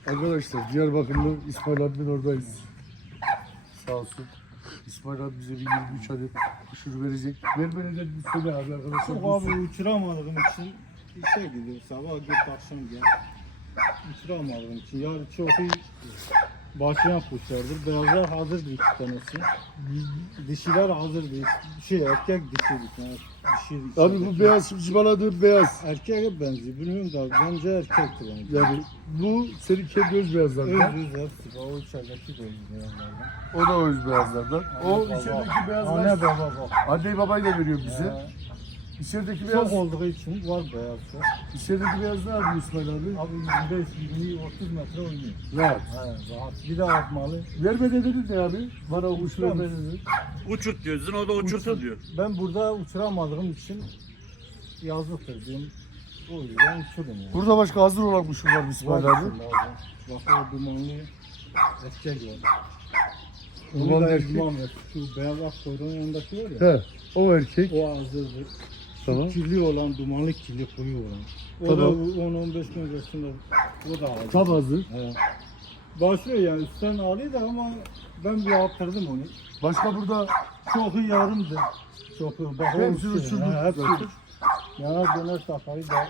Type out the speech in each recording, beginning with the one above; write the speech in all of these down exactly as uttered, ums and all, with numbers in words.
Arkadaşlar Diyarbakırlı İsmail abimin oradayız. Sağ olsun. İsmail abi bize bir yirmi üç adet kuşur verecek. Verme nedenini söyle abi arkadaşlar. Çok abi uçuramadığım için işe gidiyorum. Sabah git akşam gel. Uçuramadığım için. Yarın çok iyi başlayan kuşlardır. Beyazlar hazırdır iki tanesi. Dişiler hazırdır. Şey erkek dişi bir tane. Dişi, Abi bu beyaz şimşimaladığı beyaz. erkeğe benziyor. Bilmiyorum da bence erkektir yani. Yani bu senin kendi öz beyazlardan. Öz öz hepsi. O içerideki de öz beyazlardan. O da öz beyazlardan. O Anne, baba. içerideki beyazlar. Anne baba bak. Anneyi babayı da veriyor bize. Ya, İçerideki çok beyaz. olduğu için var beyazlar. İçerideki beyaz ne yapıyor İsmail abi? Abi yirmi beş, yirmi, otuz metre oynuyor. Rahat. He, rahat. Bir daha atmalı. Verme dediniz ne abi? Bana o kuş verme dediniz. Uçurt diyorsun, o da uçursun Uçur- diyor. Ben burada uçuramadığım için yazıktır diyorum. O yüzden uçurum yani. Burada başka hazır olan kuşum var mı İsmail Var abi? mısın lazım? Bak o dumanlı erkek var. Onu Dumanlı da erkek. duman ver. Şu beyaz ak koyduğun yanındaki var ya. He. O erkek. O hazırdır. Tamam. Kirli olan, dumanlı kirli koyu olan. O Tamam. da on on beş gün öncesinde o da hazır. Tam hazır. He. Başlıyor yani üstten alıyor da ama ben bir yaptırdım onu. Başka burada Çok iyi yarımdı. Çok iyi. Bak o hepsini uçuyor. uçurduk. Ha, hepsi. zaten. Yana döner safari da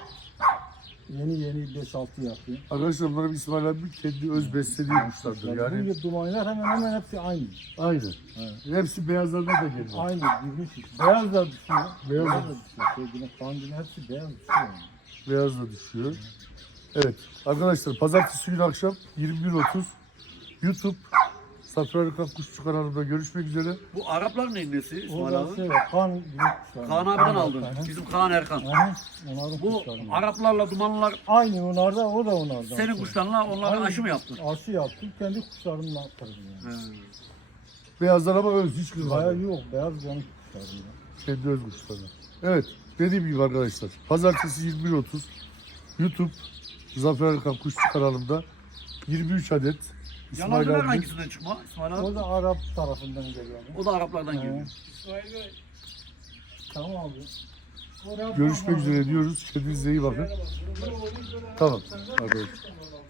yeni yeni beş altı yapıyor. Arkadaşlar bunların İsmail abi kendi öz beslediği kuşlardır yani. Bu dumanlar hemen hemen hepsi aynı. Aynı. Evet. Hepsi beyazlarına da geliyor. Aynı girmiş. Beyaz da düşüyor. Beyaz da da düşüyor. Sevgili pandine hepsi beyaz düşüyor. Yani. Beyaz da düşüyor. Evet. Arkadaşlar pazartesi günü akşam yirmi bir otuz YouTube Safiye Arıkan Kuşçu kanalında görüşmek üzere. Bu Araplar neyin nesi O İsmail da abi? şey var. Kan büyük kuşlar. Kaan abiden aldın. Bizim Kaan Erkan. Aha, onların Bu kuşları. Araplarla dumanlılar Aynı onlarda o da onlardan. senin kuşlarla onların Aynı. aşı mı yaptın? Aşı yaptım. Kendi kuşlarımla kırdım yani. He. Beyazlar ama öz hiç Bayağı kırmadı. yok. Beyaz benim kuşlarım. Kendi öz kuşları. Evet. Dediğim gibi arkadaşlar. Pazartesi yirmi bir otuz YouTube Zafer Arıkan Kuşçu kanalında yirmi üç adet İsmail Yalancılar abi. hangisinden çıkma İsmail abi? O da Arap tarafından geliyor. yani. O da Araplardan geliyor. He. Tamam abi. Görüşmek üzere diyoruz. Kendinize iyi bakın. Tamam. Arkadaşlar.